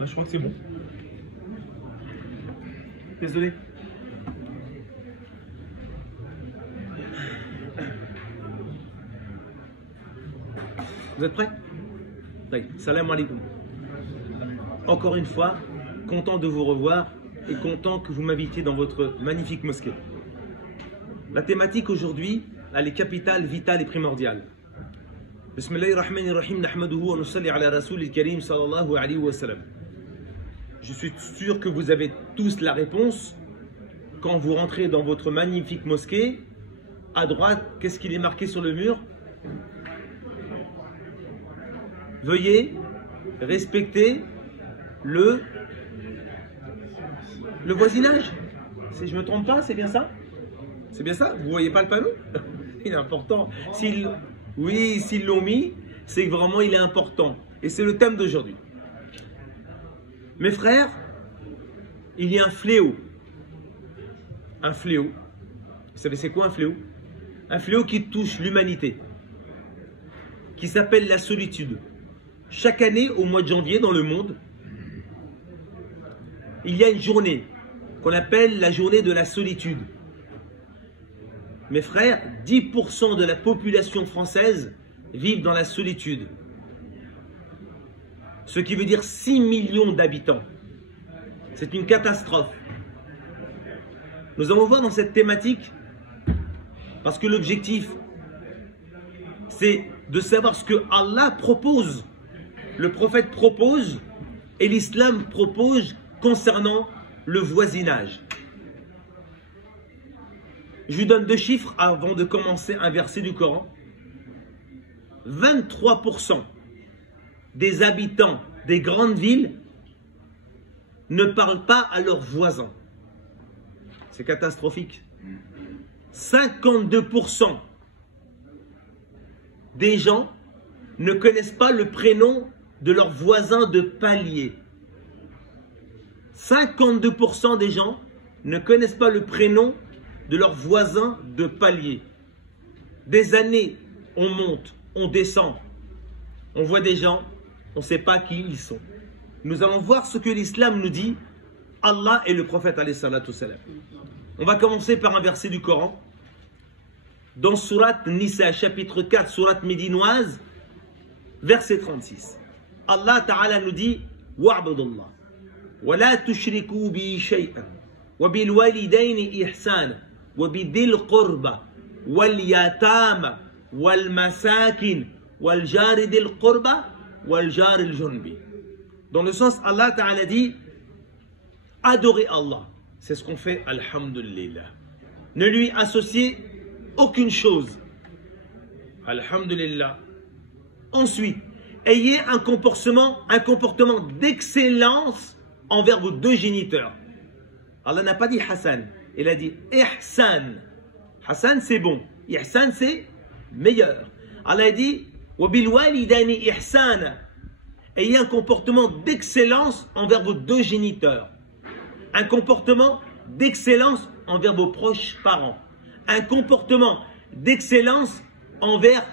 Ouais, je crois que c'est bon. Désolé. Vous êtes prêts? Salam alaikum. Encore une fois, content de vous revoir et content que vous m'invitiez dans votre magnifique mosquée. La thématique aujourd'hui, elle est capitale, vitale et primordiale. Bismillahirrahmanirrahim, nahmaduhu wa nusalli ala rasulil karim sallallahu alayhi wa sallam. Je suis sûr que vous avez tous la réponse. Quand vous rentrez dans votre magnifique mosquée, à droite, qu'est-ce qu'il est marqué sur le mur? Veuillez respecter le voisinage. Si je ne me trompe pas, c'est bien ça? C'est bien ça? Vous ne voyez pas le panneau? Il est important. Oui, s'ils l'ont mis, c'est que vraiment il est important. Et c'est le thème d'aujourd'hui. Mes frères, il y a un fléau. Un fléau. Vous savez c'est quoi un fléau? Un fléau qui touche l'humanité, qui s'appelle la solitude. Chaque année, au mois de janvier, dans le monde, il y a une journée qu'on appelle la journée de la solitude. Mes frères, 10% de la population française vivent dans la solitude. Ce qui veut dire 6 millions d'habitants. C'est une catastrophe. Nous allons voir dans cette thématique, parce que l'objectif, c'est de savoir ce que Allah propose, le prophète propose et l'islam propose concernant le voisinage. Je vous donne 2 chiffres avant de commencer un verset du Coran. 23% des habitants des grandes villes ne parlent pas à leurs voisins. C'est catastrophique. 52% des gens ne connaissent pas le prénom de leurs voisins de palier. 52% des gens ne connaissent pas le prénom de leurs voisins de palier. Des années, on monte, on descend, on voit des gens, on ne sait pas qui ils sont. Nous allons voir ce que l'islam nous dit, Allah et le prophète alayhi salatu salam. On va commencer par un verset du Coran. Dans Surat Nisa, chapitre 4, Surat médinoise, verset 36. Allah Ta'ala nous dit Wa'budullah, wa la tushriku bi shay'an, wa bil walidaini ihsana, wa bidil qurba, wal yatama, wal masakin, wal jari dil qurba, wal jari al junbi. Dans le sens, Allah Ta'ala dit adorer Allah. C'est ce qu'on fait, alhamdulillah. Ne lui associez aucune chose. Alhamdulillah. Ensuite, ayez un comportement d'excellence envers vos 2 géniteurs. Allah n'a pas dit Hassan, il a dit Ihsan. Hassan c'est bon, Ihsan c'est meilleur. Allah a dit Wabil walidani ihsana. Ayez un comportement d'excellence envers vos 2 géniteurs. Un comportement d'excellence envers vos proches parents. Un comportement d'excellence envers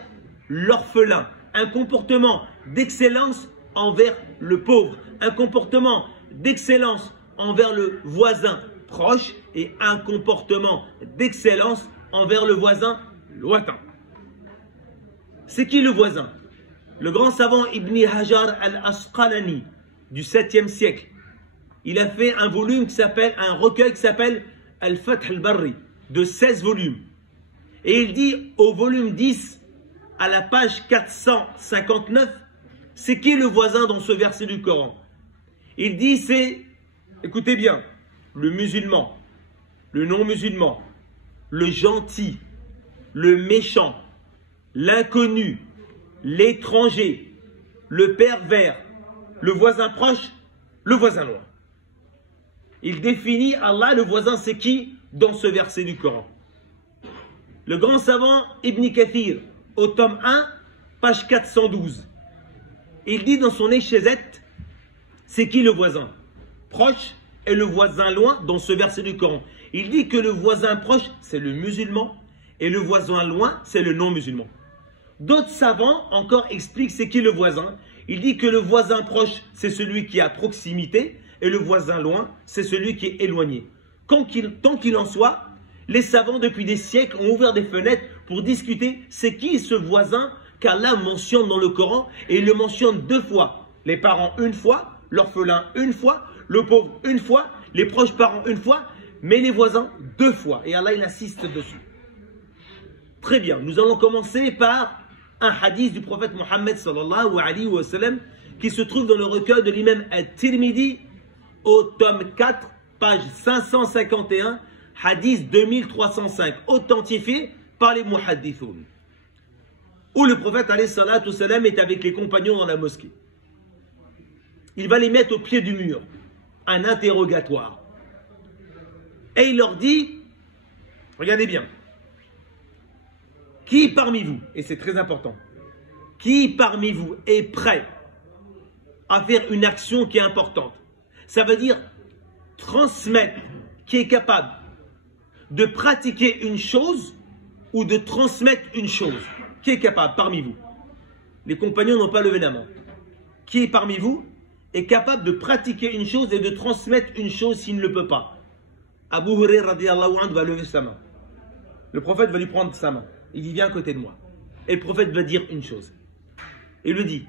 l'orphelin. Un comportement d'excellence envers le pauvre. Un comportement d'excellence envers le voisin proche et un comportement d'excellence envers le voisin lointain. C'est qui le voisin? Le grand savant Ibn Hajar al-Asqalani du 7e siècle. Il a fait un recueil qui s'appelle Al-Fath al-Barri, de 16 volumes. Et il dit au volume 10, à la page 459, c'est qui le voisin dans ce verset du Coran? Il dit c'est, écoutez bien, le musulman, le non-musulman, le gentil, le méchant, l'inconnu, l'étranger, le pervers, le voisin proche, le voisin loin. Il définit Allah, le voisin, c'est qui dans ce verset du Coran? Le grand savant Ibn Kathir, au tome 1, page 412. Il dit dans son Eshezet, c'est qui le voisin proche et le voisin loin dans ce verset du Coran? Il dit que le voisin proche, c'est le musulman, Et le voisin loin, c'est le non-musulman. D'autres savants encore expliquent c'est qui le voisin. Il dit que le voisin proche, c'est celui qui est à proximité, et le voisin loin, c'est celui qui est éloigné. Tant qu'il en soit, les savants depuis des siècles ont ouvert des fenêtres pour discuter c'est qui ce voisin qu'Allah mentionne dans le Coran, et il le mentionne 2 fois. Les parents une fois, l'orphelin une fois, le pauvre une fois, les proches parents une fois, mais les voisins 2 fois. Et Allah il insiste dessus. Très bien, nous allons commencer par un hadith du prophète Mohammed sallallahu alayhi wa sallam qui se trouve dans le recueil de l'imam At-Tirmidhi au tome 4, page 551, hadith 2305, authentifié par les muhaddithoun, où le prophète alayhi salatu salam est avec les compagnons dans la mosquée. Il va les mettre au pied du mur, un interrogatoire. Et il leur dit, regardez bien, qui parmi vous, et c'est très important, qui parmi vous est prêt à faire une action qui est importante? Ça veut dire transmettre, qui est capable de pratiquer une chose ou de transmettre une chose. Qui est capable parmi vous? Les compagnons n'ont pas levé la main. Qui est parmi vous est capable de pratiquer une chose et de transmettre une chose s'il ne le peut pas? Abu Hurairah radiyallahu anhu va lever sa main. Le prophète va lui prendre sa main. Il dit viens à côté de moi. Et le prophète va dire une chose. Il lui dit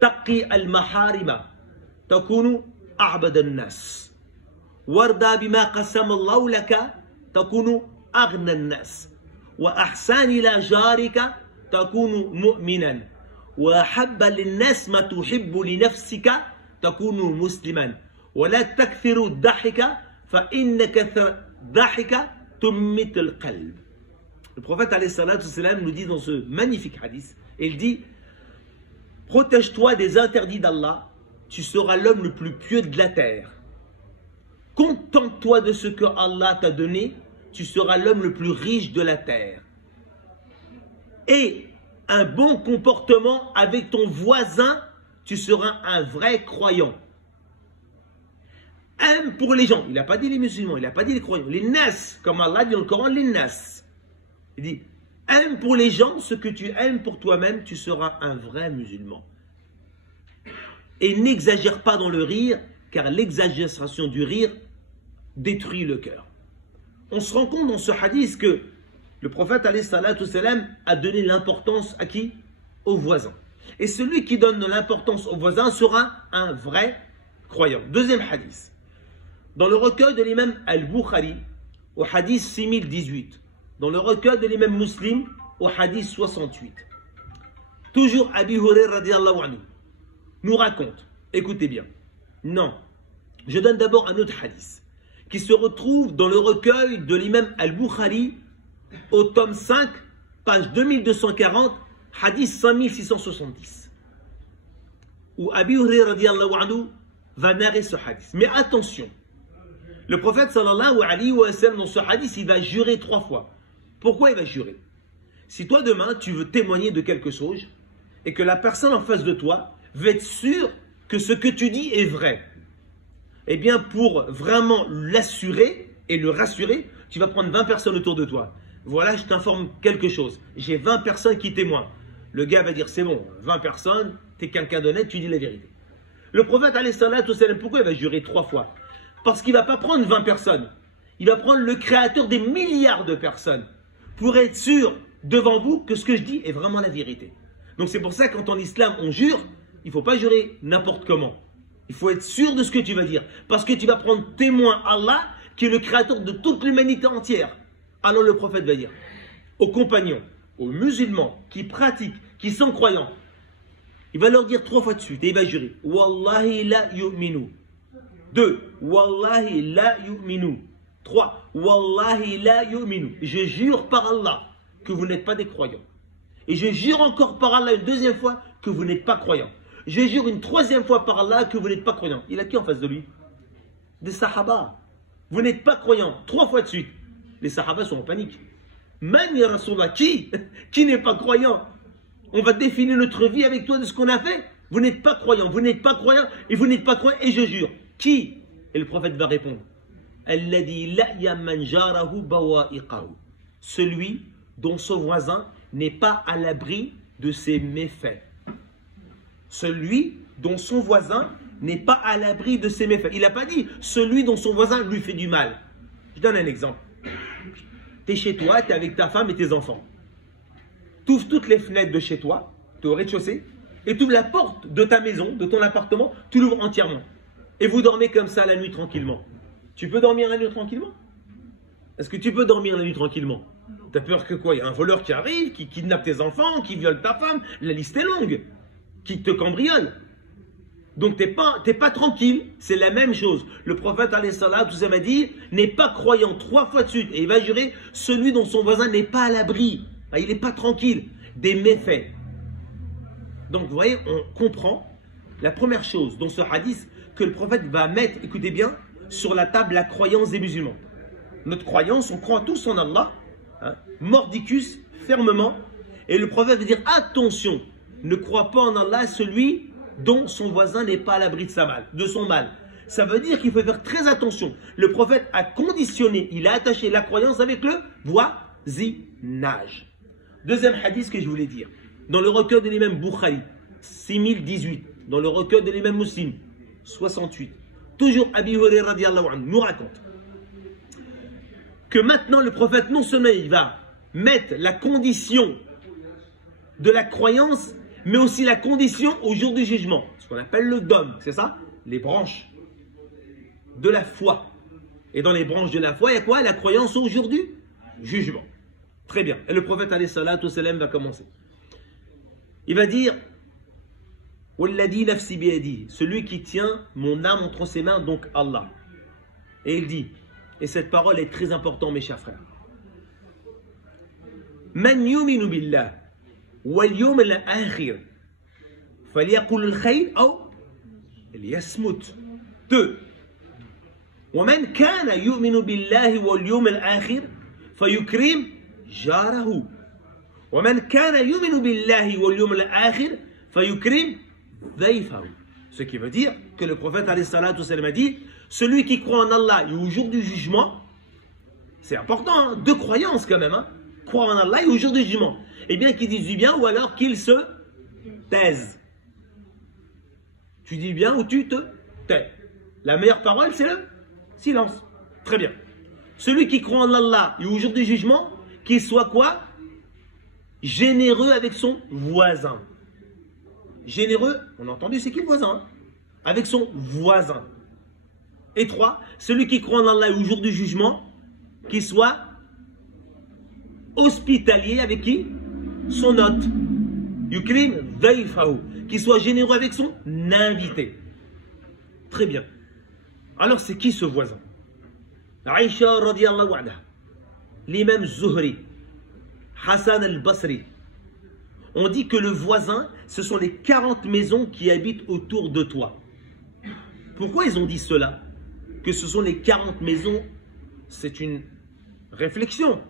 Taqi al-maharima takunu a'bad al-nas. Warda bima qasam Allah laka takunu aghna al-nas. Wa ahsan ila jarika takunu mu'minan. Wa habba lin-nas ma tuhibbu li nafsika takunu musliman. Wa la takthiru ad-dahika fa inna kathra ad-dahika tummit al-qalb. Le prophète alayhi salatu salam nous dit dans ce magnifique hadith, et il dit protège-toi des interdits d'Allah, tu seras l'homme le plus pieux de la terre. Contente-toi de ce que Allah t'a donné, tu seras l'homme le plus riche de la terre. Et un bon comportement avec ton voisin, tu seras un vrai croyant. Aime pour les gens, il n'a pas dit les musulmans, il n'a pas dit les croyants, les nas, comme Allah dit dans le Coran, les nas. Il dit, aime pour les gens ce que tu aimes pour toi-même, tu seras un vrai musulman. Et n'exagère pas dans le rire, car l'exagération du rire détruit le cœur. On se rend compte dans ce hadith que le prophète alayhi salatu salam a donné l'importance à qui? Aux voisins. Et celui qui donne de l'importance aux voisins sera un vrai croyant. Deuxième hadith. Dans le recueil de l'imam Al-Bukhari, au hadith 6018. Dans le recueil de l'imam Muslim, au hadith 68. Toujours Abi Hurairah radiyallahu anhu nous raconte, écoutez bien, non, je donne d'abord un autre hadith, qui se retrouve dans le recueil de l'imam Al-Bukhari, au tome 5, page 2240, hadith 5670, où Abi Hurairah radiyallahu anhu va narrer ce hadith. Mais attention, le prophète sallallahu alayhi wa sallam, dans ce hadith, il va jurer 3 fois. Pourquoi il va jurer? Si toi demain tu veux témoigner de quelque chose et que la personne en face de toi veut être sûre que ce que tu dis est vrai, eh bien pour vraiment l'assurer et le rassurer, tu vas prendre 20 personnes autour de toi. Voilà, je t'informe quelque chose. J'ai 20 personnes qui témoignent. Le gars va dire c'est bon, 20 personnes, tu es quelqu'un d'honnête, tu dis la vérité. Le prophète alayhi salatu salam, pourquoi il va jurer 3 fois? Parce qu'il ne va pas prendre 20 personnes. Il va prendre le créateur des milliards de personnes pour être sûr devant vous que ce que je dis est vraiment la vérité. Donc c'est pour ça que quand en islam on jure, il ne faut pas jurer n'importe comment. Il faut être sûr de ce que tu vas dire. Parce que tu vas prendre témoin Allah qui est le créateur de toute l'humanité entière. Alors le prophète va dire aux compagnons, aux musulmans qui pratiquent, qui sont croyants, il va leur dire 3 fois de suite et il va jurer Wallahi la yu'minu. 2. Wallahi la yu'minu. 3. Wallahi la yu'minu. Je jure par Allah que vous n'êtes pas des croyants. Et je jure encore par Allah une 2e fois que vous n'êtes pas croyants. Je jure une 3e fois par Allah que vous n'êtes pas croyants. Il a qui en face de lui? Des sahaba. Vous n'êtes pas croyants. 3 fois de suite. Les sahaba sont en panique. Man ya Rasulullah, qui n'est pas croyant? On va définir notre vie avec toi de ce qu'on a fait. Vous n'êtes pas croyant, vous n'êtes pas croyant, et vous n'êtes pas croyant, et je jure. Qui? Et le prophète va répondre Alladhi la yaman jarahu bawa'iqahu. Celui dont son voisin n'est pas à l'abri de ses méfaits. Celui dont son voisin n'est pas à l'abri de ses méfaits. Il n'a pas dit celui dont son voisin lui fait du mal. Je donne un exemple. Tu es chez toi, tu es avec ta femme et tes enfants. Tu ouvres toutes les fenêtres de chez toi, tu es au rez-de-chaussée, et tu ouvres la porte de ta maison, de ton appartement, tu l'ouvres entièrement. Et vous dormez comme ça la nuit tranquillement. Tu peux dormir la nuit tranquillement? Est-ce que tu peux dormir la nuit tranquillement? Tu as peur que quoi? Il y a un voleur qui arrive, qui kidnappe tes enfants, qui viole ta femme, la liste est longue, qui te cambriole. Donc t'es pas tranquille, c'est la même chose. Le prophète alayhi salam, tout ça m'a dit, n'est pas croyant 3 fois de suite, et il va jurer, celui dont son voisin n'est pas à l'abri, il n'est pas tranquille, des méfaits. Donc vous voyez, on comprend la première chose dans ce hadith, que le prophète va mettre, écoutez bien, sur la table la croyance des musulmans. Notre croyance, on croit tous en Allah, mordicus, fermement, et le prophète va dire, attention, ne crois pas en Allah celui dont son voisin n'est pas à l'abri de son mal. Ça veut dire qu'il faut faire très attention. Le prophète a conditionné, il a attaché la croyance avec le voisinage. Deuxième hadith que je voulais dire, dans le recueil de l'imam Bukhari, 6018, dans le recueil de l'imam Muslim, 68, toujours Abi Hurayra radiyallahu anhu nous raconte que maintenant le prophète, non seulement il va mettre la condition de la croyance, mais aussi la condition au jour du jugement, ce qu'on appelle le dôme, c'est ça? Les branches de la foi. Et dans les branches de la foi, il y a quoi? La croyance au jour du jugement. Très bien. Et le prophète alayhi salatu wassalam va commencer. Il va dire, Walladhi nafsi biyadi, celui qui tient mon âme entre ses mains, donc Allah. Et il dit, et cette parole est très importante mes chers frères, Man yuminu billah wal yawm al-akhir falyaqul al-khayr aw liyasmut. 2. ومن كان يؤمن بالله واليوم الآخر فيكرم جاره ومن كان يؤمن بالله واليوم الآخر فيكرم ضيفه. Ce qui veut dire que le prophète alayhi salatu wassalam a dit, celui qui croit en Allah et au jour du jugement, c'est important, hein, 2 croyances quand même, hein, croire en Allah et au jour du jugement, et bien qu'il dise du bien ou alors qu'il se taise. Tu dis bien ou tu te tais. La meilleure parole c'est le silence. Très bien. Celui qui croit en Allah et au jour du jugement, qu'il soit quoi? Généreux avec son voisin. Généreux, on a entendu, c'est qui le voisin? Hein? Avec son voisin. Et 3, celui qui croit en Allah et au jour du jugement, qu'il soit hospitalier avec qui? Son hôte. Yukrim dhayfahu. Qu'il soit généreux avec son invité. Très bien. Alors c'est qui ce voisin? Aïcha radiyallahu anha, l'imam Zuhri, Hassan al-Basri. On dit que le voisin, ce sont les 40 maisons qui habitent autour de toi. Pourquoi ils ont dit cela? Que ce sont les 40 maisons, c'est une réflexion,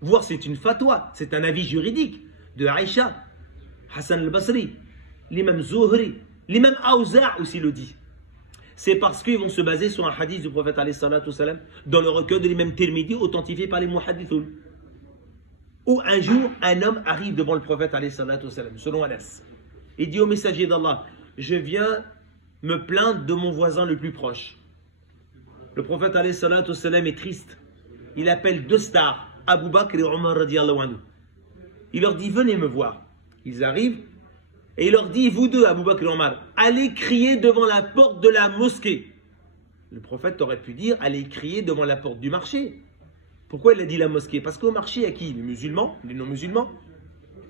voire c'est une fatwa, c'est un avis juridique de Aïcha, Hassan al-Basri, l'imam Zuhri, l'imam Awza' aussi le dit. C'est parce qu'ils vont se baser sur un hadith du prophète alayhi salatu wassalam dans le recueil de l'imam Tirmidhi authentifié par les muhaddithoun. Où un jour, un homme arrive devant le prophète alayhi salatu wassalam, selon Anas. Il dit au messager d'Allah, je viens me plaindre de mon voisin le plus proche. Le prophète alayhi salatu wassalam est triste. Il appelle 2 stars, Abu Bakr et Omar radiyallahu anhu. Il leur dit, venez me voir. Ils arrivent. Et il leur dit, vous deux, Abu Bakr et Omar, allez crier devant la porte de la mosquée. Le prophète aurait pu dire, allez crier devant la porte du marché. Pourquoi il a dit la mosquée? Parce qu'au marché, il y a qui? Les musulmans, les non-musulmans,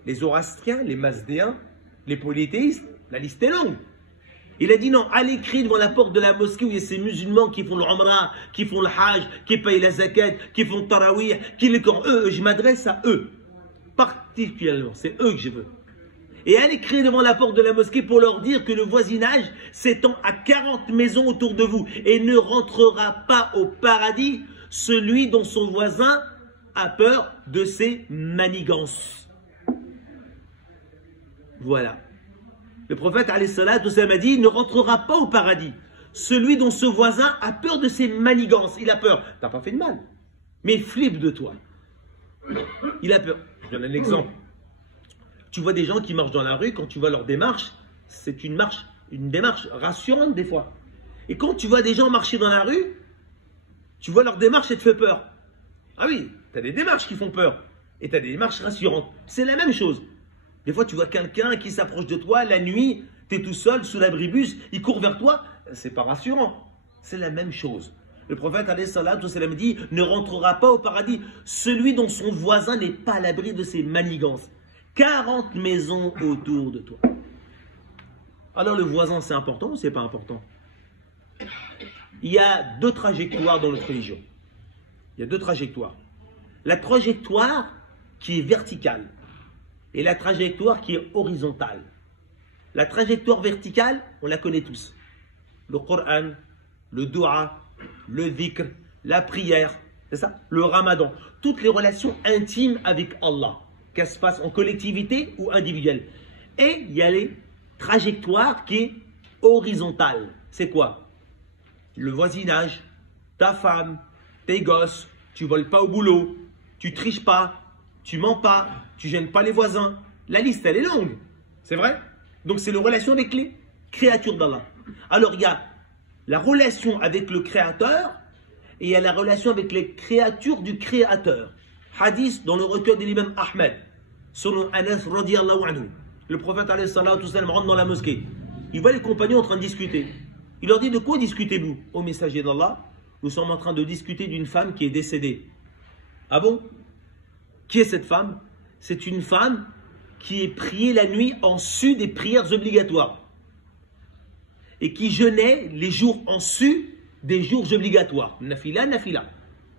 les zoroastriens, les mazdéens, les polythéistes, la liste est longue. Il a dit non, allez crier devant la porte de la mosquée où il y a ces musulmans qui font le umrah, qui font le hajj, qui payent la zakat, qui font le tarawih, qui les corps. Eux, je m'adresse à eux. Particulièrement, c'est eux que je veux. Et allez crier devant la porte de la mosquée pour leur dire que le voisinage s'étend à 40 maisons autour de vous et ne rentrera pas au paradis celui dont son voisin a peur de ses manigances. Voilà. Le prophète alayhi salatu wassalam a dit, ne rentrera pas au paradis celui dont ce voisin a peur de ses manigances. Il a peur. T'as pas fait de mal, mais il flippe de toi. Il a peur. Je donne un exemple. Tu vois des gens qui marchent dans la rue, quand tu vois leur démarche, c'est une démarche rassurante des fois. Et quand tu vois des gens marcher dans la rue, tu vois leur démarche et te fait peur. Ah oui, tu as des démarches qui font peur. Et tu as des démarches rassurantes. C'est la même chose. Des fois, tu vois quelqu'un qui s'approche de toi, la nuit, tu es tout seul sous l'abribus, il court vers toi. C'est pas rassurant. C'est la même chose. Le prophète alayhi salatu wassalam dit, ne rentrera pas au paradis celui dont son voisin n'est pas à l'abri de ses manigances. 40 maisons autour de toi. Alors le voisin, c'est important ou c'est pas important? Il y a deux trajectoires dans notre religion. Il y a deux trajectoires. La trajectoire qui est verticale et la trajectoire qui est horizontale. La trajectoire verticale, on la connaît tous. Le Coran, le dua, le dhikr, la prière, c'est ça? Le ramadan. Toutes les relations intimes avec Allah, qu'elles se passent en collectivité ou individuelle. Et il y a les trajectoires qui est horizontale. C'est quoi? Le voisinage, ta femme, tes gosses, tu voles pas au boulot, tu triches pas, tu mens pas, tu gênes pas les voisins. La liste, elle est longue. C'est vrai? Donc c'est la relation avec les créatures d'Allah. Alors il y a la relation avec le Créateur et il y a la relation avec les créatures du Créateur. Hadith dans le recueil de l'imam Ahmed, selon Anas radiyallahu anhu. Le prophète alayhi salatu wassalam rentre dans la mosquée. Il voit les compagnons en train de discuter. Il leur dit, de quoi discutez-vous? Ô messager d'Allah, nous sommes en train de discuter d'une femme qui est décédée. Ah bon? Qui est cette femme? C'est une femme qui est priée la nuit en sus des prières obligatoires. Et qui jeûnait les jours en sus des jours obligatoires. Nafila, nafila.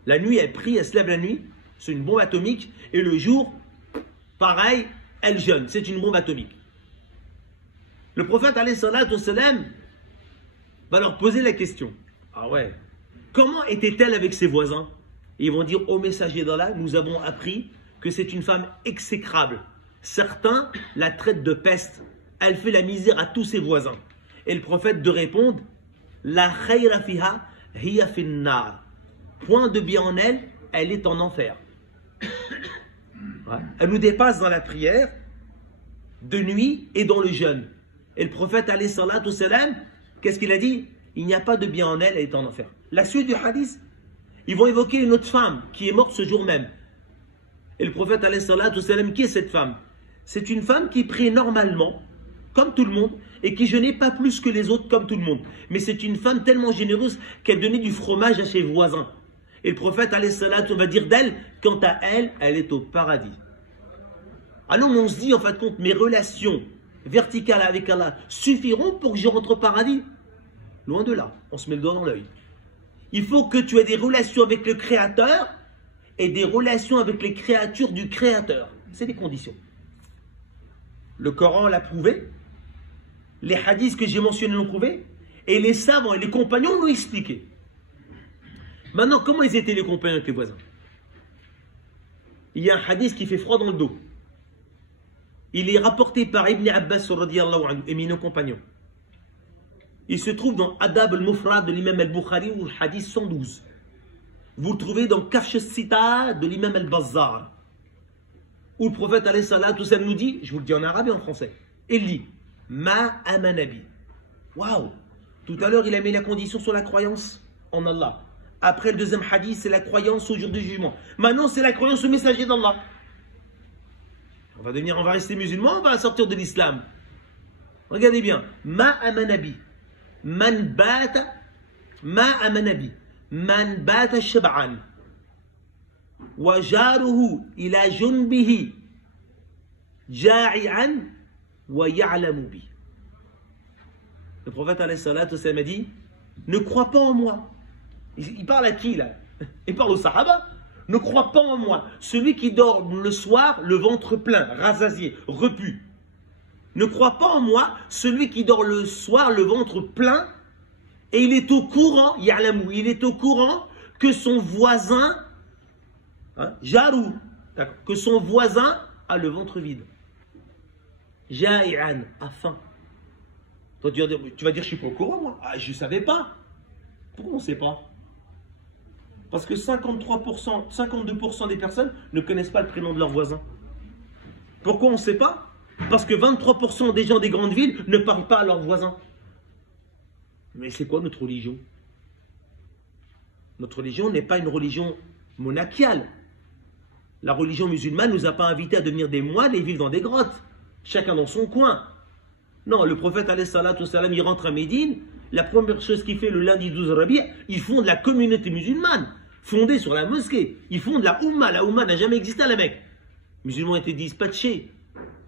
La nuit, elle prie, elle se lève la nuit. C'est une bombe atomique. Et le jour, pareil, elle jeûne. C'est une bombe atomique. Le prophète, alayhi salatu wassalam, va leur poser la question. Ah ouais, comment était-elle avec ses voisins? Et ils vont dire, ô messager d'Allah, nous avons appris que c'est une femme exécrable. Certains la traitent de peste. Elle fait la misère à tous ses voisins. Et le prophète de répondre, la khayra fiha hiya finnar. Point de bien en elle, elle est en enfer. Ouais. Elle nous dépasse dans la prière, de nuit et dans le jeûne. Et le prophète, alayhi salatu wassalam, qu'est-ce qu'il a dit? Il n'y a pas de bien en elle, elle est en enfer. La suite du hadith, ils vont évoquer une autre femme qui est morte ce jour même. Et le prophète, alayhi salatu wassalam, qui est cette femme? C'est une femme qui prie normalement, comme tout le monde, et qui jeûnait pas plus que les autres, comme tout le monde. Mais c'est une femme tellement généreuse qu'elle donnait du fromage à ses voisins. Et le prophète, alayhi salatu, on va dire d'elle, quant à elle, elle est au paradis. Alors on se dit, en fin de compte, mes relations verticales avec Allah suffiront pour que je rentre au paradis? Loin de là, on se met le doigt dans l'œil. Il faut que tu aies des relations avec le Créateur et des relations avec les créatures du Créateur. C'est des conditions. Le Coran l'a prouvé, les hadiths que j'ai mentionnés l'ont prouvé, et les savants et les compagnons l'ont expliqué. Maintenant, comment ils étaient les compagnons avec les voisins? Il y a un hadith qui fait froid dans le dos. Il est rapporté par Ibn Abbas radiyallahu anhu, éminent compagnon. Il se trouve dans Adab al-Mufrad de l'imam al-Bukhari, ou hadith 112. Vous le trouvez dans Kafsh al-Sita de l'imam al-Bazzar, où le prophète alayhi salatu wassalam nous dit, je vous le dis en arabe et en français, il dit, Ma amanabi. Waouh! Tout à l'heure, il a mis la condition sur la croyance en Allah. Après le deuxième hadith, c'est la croyance au jour du jugement. Maintenant, c'est la croyance au messager d'Allah. On va rester musulman, on va sortir de l'islam. Regardez bien. Ma amanabi. Man bata. Ma amanabi. Man bata shab'an. Wa jaruhu ila junbihi. Ja'i'an. Wa ya'lamu bi. Le prophète alayhi salatu wassalam a dit, ne crois pas en moi. Il parle à qui là? Il parle aux sahaba. Ne crois pas en moi. Celui qui dort le soir, le ventre plein, rassasié, repu. Ne crois pas en moi. Celui qui dort le soir, le ventre plein, et il est au courant, ya'lamou, il est au courant que son voisin, jarou, que son voisin a le ventre vide. Ja'i'an, a faim. Toi, tu vas dire, je suis pas au courant, moi. Ah, je ne savais pas. Pourquoi on ne sait pas? Parce que 53%, 52% des personnes ne connaissent pas le prénom de leur voisin. Pourquoi on ne sait pas? Parce que 23% des gens des grandes villes ne parlent pas à leurs voisins. Mais c'est quoi notre religion? Notre religion n'est pas une religion monarchiale. La religion musulmane ne nous a pas invités à devenir des moines et vivre dans des grottes, chacun dans son coin. Non, le prophète, alayhi salatu salam, il rentre à Médine, la première chose qu'il fait le lundi 12 Rabi', il fonde la communauté musulmane, fondée sur la mosquée. Il fonde la Oumma n'a jamais existé à la Mecque. Les musulmans étaient dispatchés,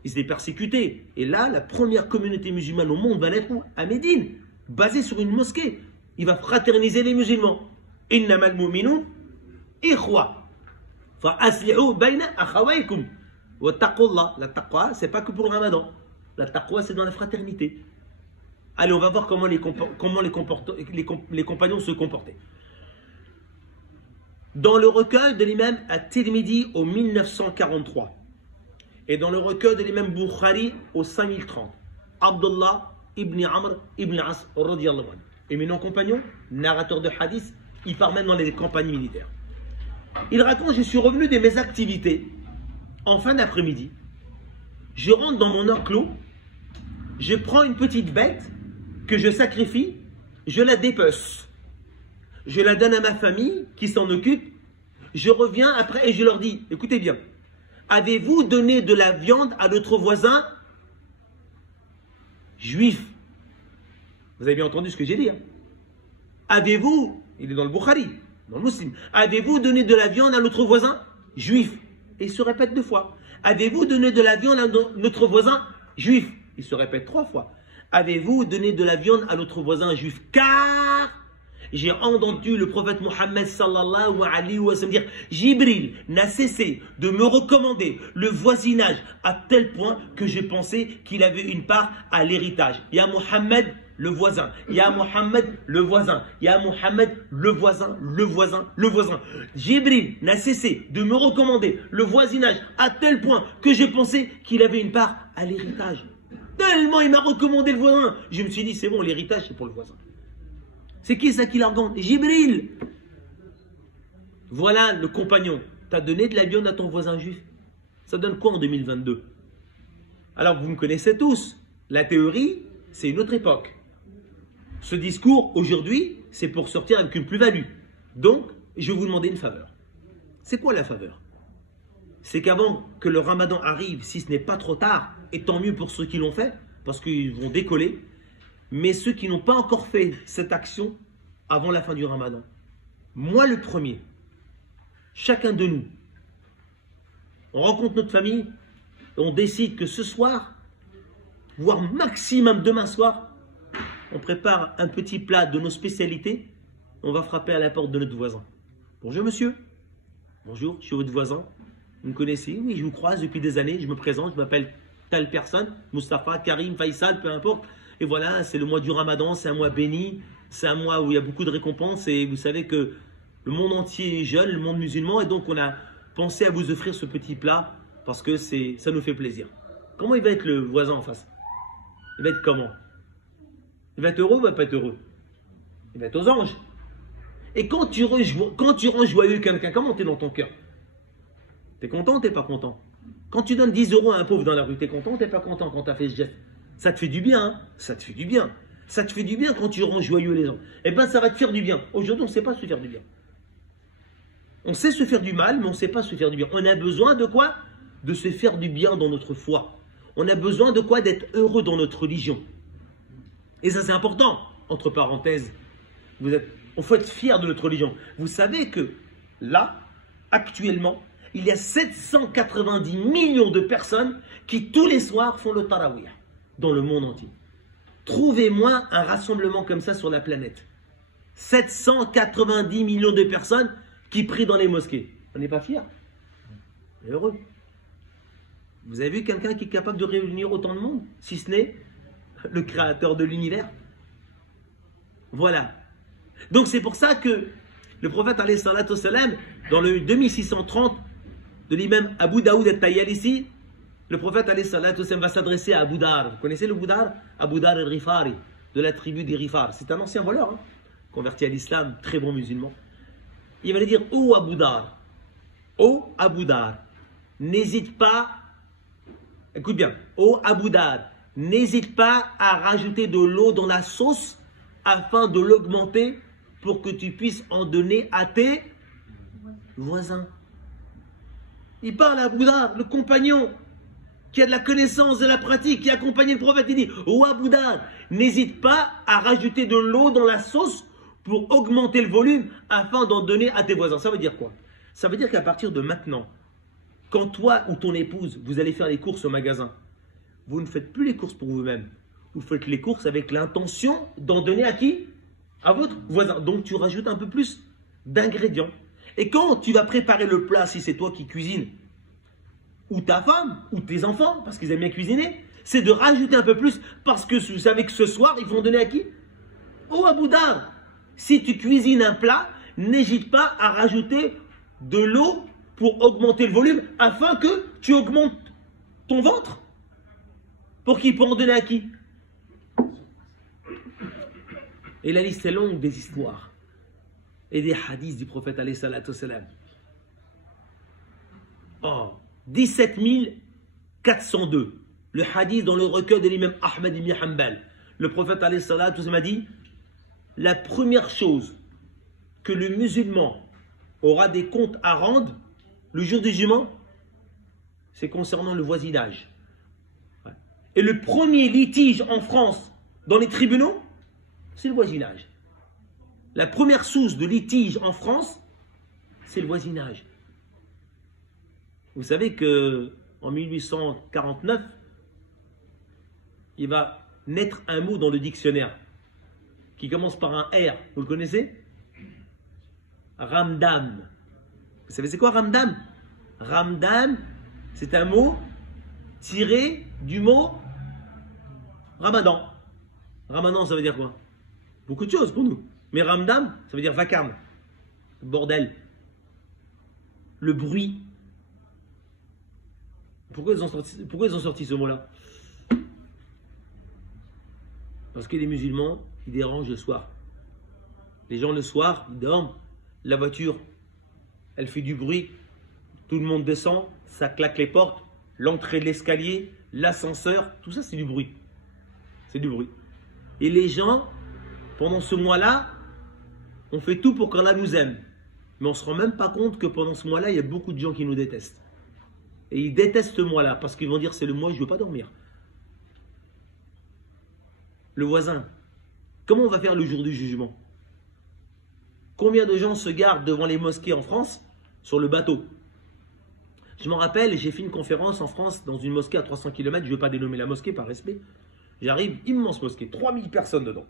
ils étaient persécutés. Et là, la première communauté musulmane au monde va naître à Médine, basée sur une mosquée. Il va fraterniser les musulmans. Innamal mu'minun ikhwa. Fa aslihu bayna akhawaykum. Wa taqullah. La taqwa, c'est pas que pour le ramadan. La taqwa, c'est dans la fraternité. Allez, on va voir comment les compagnons se comportaient. Dans le recueil de l'imam At-Tirmidhi au 1943 et dans le recueil de l'imam Bukhari au 5030, Abdullah ibn Amr ibn As radiyallahu anhu, éminent compagnon, narrateur de hadith, il part même dans les campagnes militaires. Il raconte: je suis revenu de mes activités en fin d'après-midi, je rentre dans mon enclos, je prends une petite bête que je sacrifie, je la dépece, je la donne à ma famille qui s'en occupe, je reviens après et je leur dis: écoutez bien, avez-vous donné de la viande à notre voisin juif? Vous avez bien entendu ce que j'ai dit, hein? Avez-vous, il est dans le Bukhari, dans le Muslim, avez-vous donné de la viande à notre voisin juif? Et il se répète 2 fois. Avez-vous donné de la viande à notre voisin juif? Il se répète 3 fois. Avez-vous donné de la viande à notre voisin juif? Car j'ai entendu le prophète Mohammed sallallahu alayhi wa sallam dire: Jibril n'a cessé de me recommander le voisinage à tel point que j'ai pensé qu'il avait une part à l'héritage. Ya Mohammed, le voisin. Ya Mohammed, le voisin. Ya Mohammed, le voisin, le voisin, le voisin. Jibril n'a cessé de me recommander le voisinage à tel point que j'ai pensé qu'il avait une part à l'héritage. Tellement il m'a recommandé le voisin. Je me suis dit: c'est bon, l'héritage c'est pour le voisin. C'est qui ça qui l'argante? Jibril. Voilà le compagnon. Tu as donné de la viande à ton voisin juif. Ça donne quoi en 2022? Alors vous me connaissez tous. La théorie, c'est une autre époque. Ce discours, aujourd'hui, c'est pour sortir avec une plus-value. Donc, je vais vous demander une faveur. C'est quoi la faveur? C'est qu'avant que le ramadan arrive, si ce n'est pas trop tard, et tant mieux pour ceux qui l'ont fait, parce qu'ils vont décoller, mais ceux qui n'ont pas encore fait cette action avant la fin du ramadan, moi le premier, chacun de nous, on rencontre notre famille, et on décide que ce soir, voire maximum demain soir, on prépare un petit plat de nos spécialités, on va frapper à la porte de notre voisin. Bonjour monsieur. Bonjour, je suis votre voisin. Vous me connaissez? Oui, je vous croise depuis des années, je me présente, je m'appelle telle personne, Mustapha, Karim, Faisal, peu importe. Et voilà, c'est le mois du Ramadan, c'est un mois béni, c'est un mois où il y a beaucoup de récompenses et vous savez que le monde entier est jeune, le monde musulman, et donc on a pensé à vous offrir ce petit plat parce que ça nous fait plaisir. Comment il va être le voisin en face? Il va être comment? Il va être heureux ou il va pas être heureux? Il va être aux anges. Et quand tu rends joyeux quelqu'un, comment tu es dans ton cœur? Tu es content ou tu n'es pas content? Quand tu donnes 10 € à un pauvre dans la rue, tu es content ou tu n'es pas content quand tu as fait ce geste? Ça te fait du bien, hein? Ça te fait du bien. Ça te fait du bien quand tu rends joyeux les gens. Eh bien, ça va te faire du bien. Aujourd'hui, on ne sait pas se faire du bien. On sait se faire du mal, mais on ne sait pas se faire du bien. On a besoin de quoi? De se faire du bien dans notre foi. On a besoin de quoi? D'être heureux dans notre religion. Et ça, c'est important. Entre parenthèses, on faut être fier de notre religion. Vous savez que là, actuellement, il y a 790 millions de personnes qui tous les soirs font le tarawih dans le monde entier. Trouvez-moi un rassemblement comme ça sur la planète. 790 millions de personnes qui prient dans les mosquées. On n'est pas fiers? On est heureux. Vous avez vu quelqu'un qui est capable de réunir autant de monde, si ce n'est le créateur de l'univers? Voilà. Donc c'est pour ça que le prophète alayhi salatu wassalam, dans le 2630 de l'imam Abu Daoud al-Tayalisi, le prophète alayhi salatu wassalam va s'adresser à Abu Dar. Vous connaissez le Abu Dar? Abu Dar al-Rifari, de la tribu des Rifar. C'est un ancien voleur, hein, converti à l'islam, très bon musulman. Il va lui dire: ô Abu Dar, n'hésite pas Écoute bien. Ô Abu Dhar, n'hésite pas à rajouter de l'eau dans la sauce afin de l'augmenter pour que tu puisses en donner à tes voisins. Il parle à Abu Dhar, le compagnon qui a de la connaissance, de la pratique, qui a accompagné le prophète. Il dit, ô Abu Dhar, n'hésite pas à rajouter de l'eau dans la sauce pour augmenter le volume afin d'en donner à tes voisins. Ça veut dire quoi? Ça veut dire qu'à partir de maintenant, quand toi ou ton épouse, vous allez faire les courses au magasin, vous ne faites plus les courses pour vous-même. Vous faites les courses avec l'intention d'en donner à qui? À votre voisin. Donc tu rajoutes un peu plus d'ingrédients. Et quand tu vas préparer le plat, si c'est toi qui cuisines, ou ta femme, ou tes enfants, parce qu'ils aiment bien cuisiner, c'est de rajouter un peu plus, parce que vous savez que ce soir, ils vont donner à qui? Oh Abu Dhar, si tu cuisines un plat, n'hésite pas à rajouter de l'eau pour augmenter le volume, afin que tu augmentes ton ventre. Pour qu'il puisse en donner à qui? Et la liste est longue des histoires et des hadiths du prophète alayhi salatu wassalam. Oh, 17 402. Le hadith dans le recueil de l'imam Ahmed ibn Hanbal. Le prophète alayhi salatu wassalam a dit, la première chose que le musulman aura des comptes à rendre le jour du jugement, c'est concernant le voisinage. Et le premier litige en France dans les tribunaux, c'est le voisinage. La première source de litige en France, c'est le voisinage. Vous savez qu'en 1849, il va naître un mot dans le dictionnaire qui commence par un R. Vous le connaissez? Ramdam. Vous savez c'est quoi Ramdam? Ramdam, c'est un mot tiré du mot Ramadan. Ramadan, ça veut dire quoi? Beaucoup de choses pour nous. Mais Ramdam, ça veut dire vacarme, bordel, le bruit. Pourquoi ils ont sorti ce mot-là? Parce que les musulmans, ils dérangent le soir. Les gens le soir, ils dorment. La voiture, elle fait du bruit. Tout le monde descend, ça claque les portes, l'entrée de l'escalier, l'ascenseur, tout ça c'est du bruit. C'est du bruit. Et les gens, pendant ce mois-là, on fait tout pour qu'Allah nous aime. Mais on ne se rend même pas compte que pendant ce mois-là, il y a beaucoup de gens qui nous détestent. Et ils détestent ce mois-là parce qu'ils vont dire c'est le mois où je ne veux pas dormir. Le voisin, comment on va faire le jour du jugement? Combien de gens se gardent devant les mosquées en France sur le bateau? Je m'en rappelle, j'ai fait une conférence en France dans une mosquée à 300 km, je ne veux pas dénommer la mosquée par respect. J'arrive, immense mosquée, 3000 personnes dedans.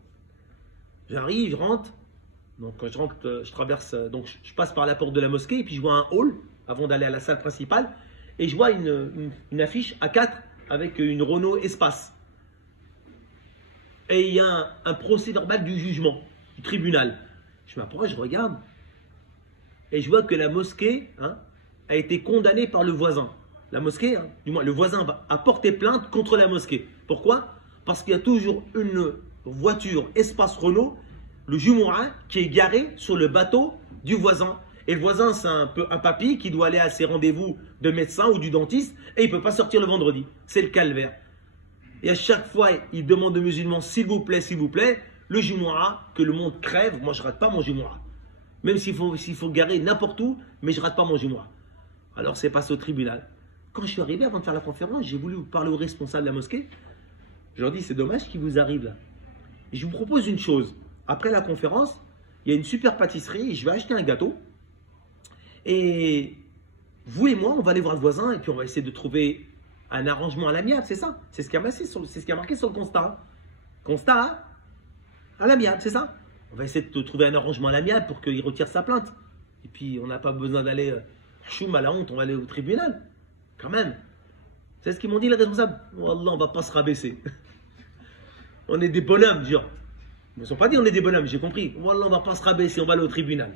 J'arrive, je rentre, donc quand je rentre, je traverse, donc je passe par la porte de la mosquée et puis je vois un hall avant d'aller à la salle principale et je vois une affiche A4 avec une Renault Espace. Et il y a un procès verbal du jugement, du tribunal. Je m'approche, je regarde et je vois que la mosquée a été condamnée par le voisin. La mosquée, du moins le voisin a porté plainte contre la mosquée. Pourquoi? Parce qu'il y a toujours une voiture Espace Renault, le Jumu'ah, qui est garé sur le bateau du voisin. Et le voisin, c'est un papy qui doit aller à ses rendez-vous de médecin ou du dentiste et il ne peut pas sortir le vendredi. C'est le calvaire. Et à chaque fois, il demande aux musulmans, s'il vous plaît, le Jumu'ah, que le monde crève, moi je ne rate pas mon Jumu'ah. Même s'il faut garer n'importe où, mais je ne rate pas mon Jumu'ah. Alors c'est passé au tribunal. Quand je suis arrivé avant de faire la conférence, j'ai voulu parler au responsable de la mosquée. Je leur dis, c'est dommage qu'il vous arrive là. Et je vous propose une chose. Après la conférence, il y a une super pâtisserie et je vais acheter un gâteau. Et vous et moi, on va aller voir le voisin et puis on va essayer de trouver un arrangement à l'amiable, c'est ça. C'est ce qui a marqué sur le constat. Constat à l'amiable, c'est ça. On va essayer de trouver un arrangement à l'amiable pour qu'il retire sa plainte. Et puis on n'a pas besoin d'aller choum à la honte, on va aller au tribunal. Quand même. C'est ce qu'ils m'ont dit les responsables. Wallah, on ne va pas se rabaisser. On est des bonhommes, genre. Ils ne sont pas dit on est des bonhommes, j'ai compris. Wallah, on ne va pas se rabaisser, on va aller au tribunal.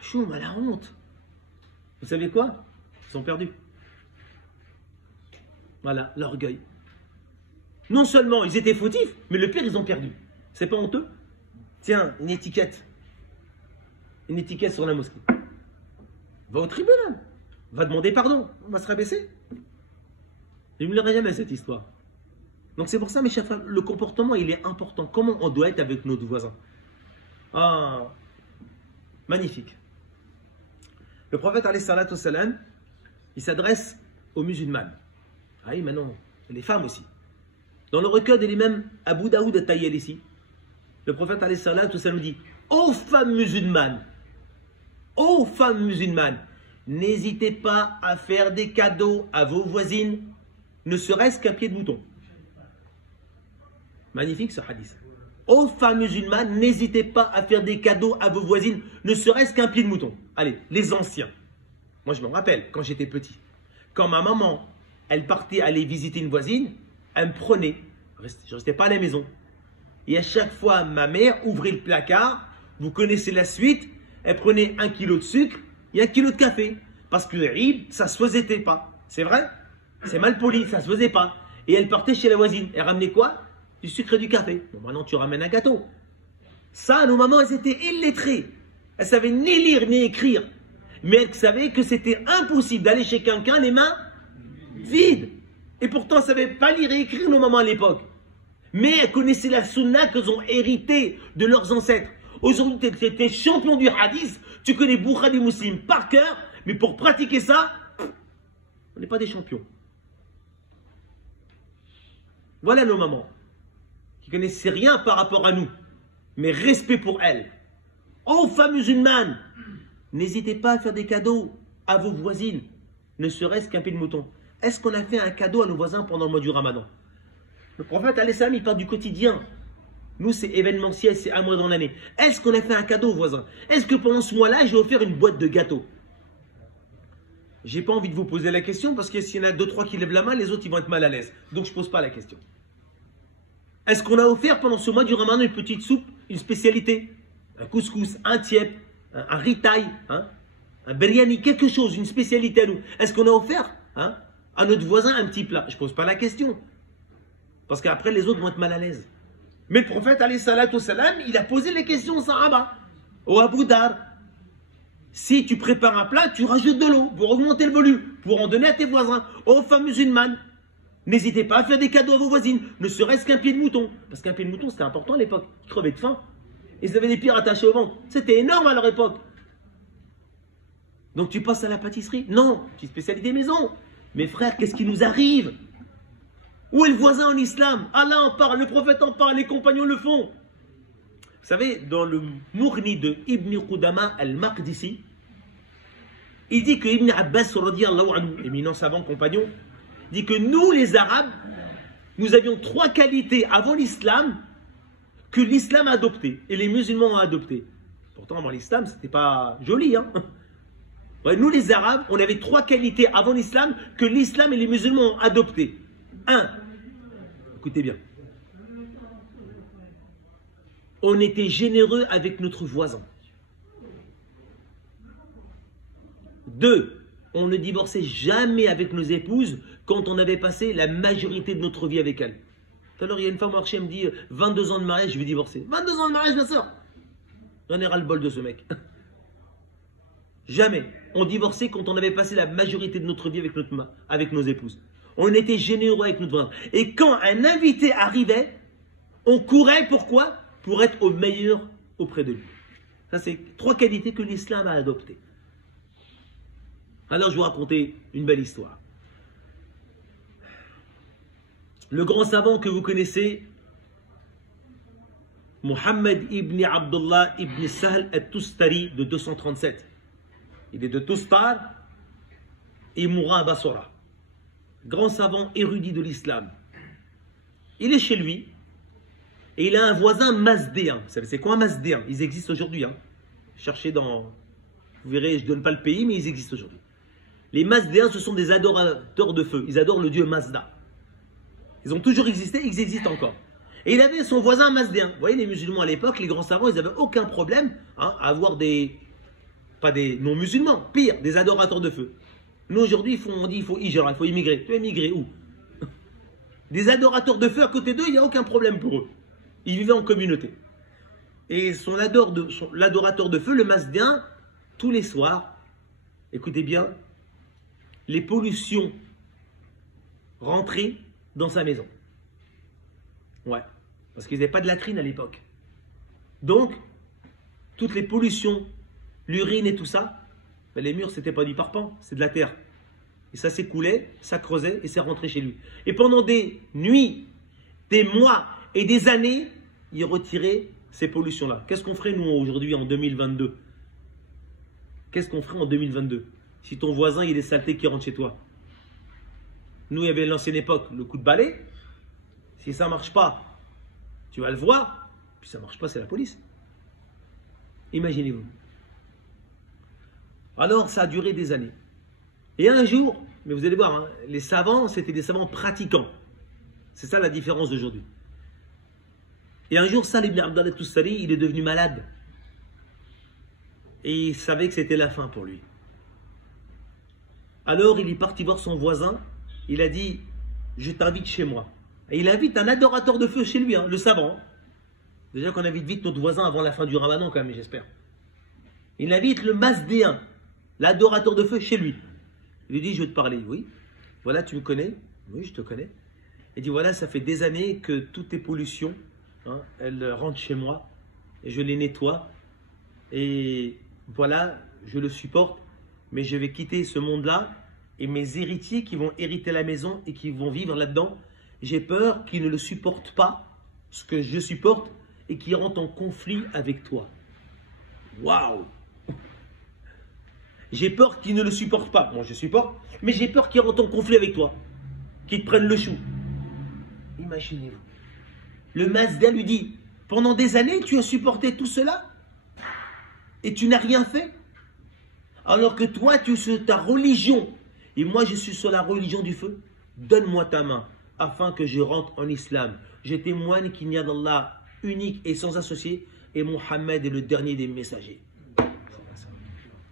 Choum à la honte. Vous savez quoi? Ils sont perdus. Voilà, l'orgueil. Non seulement ils étaient fautifs, mais le pire, ils ont perdu. C'est pas honteux? Tiens, une étiquette. Une étiquette sur la mosquée. Va au tribunal. Va demander pardon. On va se rabaisser. Je ne l'aurai jamais cette histoire. Donc c'est pour ça, mes chers frères, le comportement, il est important. Comment on doit être avec notre voisin? Ah, magnifique. Le prophète, alayhi salatu wassalam, il s'adresse aux musulmanes. Ah oui, maintenant, les femmes aussi. Dans le recueil de l'imam Abu Daoud at-Tayalisi, le prophète, alayhi salatu wassalam, dit: ô femmes musulmanes, n'hésitez pas à faire des cadeaux à vos voisines, ne serait-ce qu'un pied de mouton. Magnifique ce hadith. Ô femmes musulmanes, n'hésitez pas à faire des cadeaux à vos voisines, ne serait-ce qu'un pied de mouton. Allez, les anciens. Moi, je me rappelle, quand j'étais petit, quand ma maman, elle partait aller visiter une voisine, elle me prenait, je ne restais pas à la maison. Et à chaque fois, ma mère ouvrait le placard, vous connaissez la suite, elle prenait 1 kilo de sucre et 1 kilo de café. Parce que Eid, ça ne se faisait pas. C'est vrai? C'est mal poli, ça ne se faisait pas. Et elle partait chez la voisine. Elle ramenait quoi? Du sucre et du café. Bon, maintenant, tu ramènes un gâteau. Ça, nos mamans, elles étaient illettrées. Elles ne savaient ni lire ni écrire. Mais elles savaient que c'était impossible d'aller chez quelqu'un les mains vides. Et pourtant, elles ne savaient pas lire et écrire, nos mamans, à l'époque. Mais elles connaissaient la sunna qu'elles ont héritée de leurs ancêtres. Aujourd'hui, tu es champion du hadith, tu connais Bukhari Muslim par cœur, mais pour pratiquer ça, on n'est pas des champions. Voilà nos mamans, qui ne connaissaient rien par rapport à nous, mais respect pour elles. Ô femmes musulmanes, n'hésitez pas à faire des cadeaux à vos voisines, ne serait-ce qu'un pied de mouton. Est-ce qu'on a fait un cadeau à nos voisins pendant le mois du Ramadan? Le prophète, alayhi salam, il parle du quotidien. Nous, c'est événementiel, c'est un mois dans l'année. Est-ce qu'on a fait un cadeau aux voisins? Est-ce que pendant ce mois-là, j'ai offert une boîte de gâteaux? J'ai pas envie de vous poser la question parce que s'il y en a 2-3 qui lèvent la main, les autres, ils vont être mal à l'aise. Donc, je pose pas la question. Est-ce qu'on a offert pendant ce mois du Ramadan une petite soupe, une spécialité? Un couscous, un tiep, un ritaï, un biryani, quelque chose, une spécialité à nous. Est-ce qu'on a offert à notre voisin un petit plat? Je pose pas la question. Parce qu'après, les autres vont être mal à l'aise. Mais le prophète, alayhi salatu wassalam, il a posé les questions aux Sahaba, au Abu Dar. Si tu prépares un plat, tu rajoutes de l'eau pour augmenter le volume, pour en donner à tes voisins. Aux femmes musulmanes, n'hésitez pas à faire des cadeaux à vos voisines, ne serait-ce qu'un pied de mouton. Parce qu'un pied de mouton, c'était important à l'époque. Ils crevaient de faim. Ils avaient des pierres attachées au ventre. C'était énorme à leur époque. Donc tu passes à la pâtisserie? Non, petite spécialité maison. Mes frères, qu'est-ce qui nous arrive? Où est le voisin en islam? Allah en parle, le prophète en parle, les compagnons le font. Vous savez, dans le Mourni de Ibn Qudama al-Maqdisi, il dit que Ibn Abbas, radiyallahu anhu, éminent savant compagnon, dit que nous, les Arabes, nous avions 3 qualités avant l'islam que l'islam a adoptées et les musulmans ont adoptées. Pourtant, avant l'islam, c'était pas joli, hein? Ouais, nous, les Arabes, on avait 3 qualités avant l'islam que l'islam et les musulmans ont adoptées. 1, écoutez bien, on était généreux avec notre voisin. 2, on ne divorçait jamais avec nos épouses quand on avait passé la majorité de notre vie avec elles. Tout à l'heure, il y a une femme marché, elle me dit 22 ans de mariage, je vais divorcer. 22 ans de mariage, ma soeur. J'en ai ras le bol de ce mec. Jamais. On divorçait quand on avait passé la majorité de notre vie avec nos épouses. On était généreux avec notre voisin. Et quand un invité arrivait, on courait, pourquoi? Pour être au meilleur auprès de lui. Ça, c'est 3 qualités que l'islam a adoptées. Alors, je vais vous raconter une belle histoire. Le grand savant que vous connaissez, Mohammed ibn Abdullah ibn Sahl al-Tustari de 237. Il est de Tustar et mourra à Bassora. Grand savant érudit de l'islam. Il est chez lui et il a un voisin mazdéen. Vous savez, c'est quoi un mazdéen? Ils existent aujourd'hui. Cherchez dans... Vous verrez, je ne donne pas le pays, mais ils existent aujourd'hui. Les mazdéens, ce sont des adorateurs de feu. Ils adorent le dieu Mazda. Ils ont toujours existé, ils existent encore. Et il avait son voisin mazdéen. Vous voyez, les musulmans à l'époque, les grands savants, ils n'avaient aucun problème à avoir des... Pas des non-musulmans, pire, des adorateurs de feu. Nous, aujourd'hui, on dit qu'il faut hijra, il faut immigrer. Tu vas immigrer où? Des adorateurs de feu à côté d'eux, il n'y a aucun problème pour eux. Ils vivaient en communauté. Et l'adorateur de feu, le mazdéen, tous les soirs, écoutez bien, les pollutions rentrer dans sa maison. Ouais, parce qu'ils n'avaient pas de latrine à l'époque. Donc, toutes les pollutions, l'urine et tout ça, ben les murs, c'était pas du parpaing, c'est de la terre. Et ça s'écoulait, ça creusait et c'est rentré chez lui. Et pendant des nuits, des mois et des années, il retirait ces pollutions-là. Qu'est-ce qu'on ferait nous aujourd'hui en 2022? Qu'est-ce qu'on ferait en 2022 si ton voisin il est saleté qui rentre chez toi? Nous, il y avait l'ancienne époque, le coup de balai. Si ça ne marche pas, tu vas le voir. Puis ça ne marche pas, c'est la police. Imaginez-vous. Alors, ça a duré des années. Et un jour, mais vous allez voir, hein, les savants, c'était des savants pratiquants. C'est ça la différence d'aujourd'hui. Et un jour, Salim ibn Abdallah Toussari, il est devenu malade. Et il savait que c'était la fin pour lui. Alors, il est parti voir son voisin. Il a dit, je t'invite chez moi. Et il invite un adorateur de feu chez lui, hein, le savant. Déjà qu'on invite vite notre voisin avant la fin du ramadan quand même, j'espère. Il invite le masdéen, l'adorateur de feu chez lui. Il lui dit, je veux te parler. Oui. Voilà, tu me connais? Oui, je te connais. Il dit, voilà, ça fait des années que toutes tes pollutions, hein, elles rentrent chez moi. Et je les nettoie. Et voilà, je le supporte. Mais je vais quitter ce monde-là. Et mes héritiers qui vont hériter la maison et qui vont vivre là-dedans, j'ai peur qu'ils ne le supportent pas, ce que je supporte, et qu'ils rentrent en conflit avec toi. Waouh! J'ai peur qu'ils ne le supportent pas. Moi, je supporte, mais j'ai peur qu'ils rentrent en conflit avec toi, qu'ils te prennent le chou. Imaginez-vous. Le Mazda lui dit, pendant des années, tu as supporté tout cela et tu n'as rien fait. Alors que toi, tu es sur ta religion et moi, je suis sur la religion du feu. Donne-moi ta main afin que je rentre en islam. Je témoigne qu'il n'y a d'Allah unique et sans associé et Mohammed est le dernier des messagers.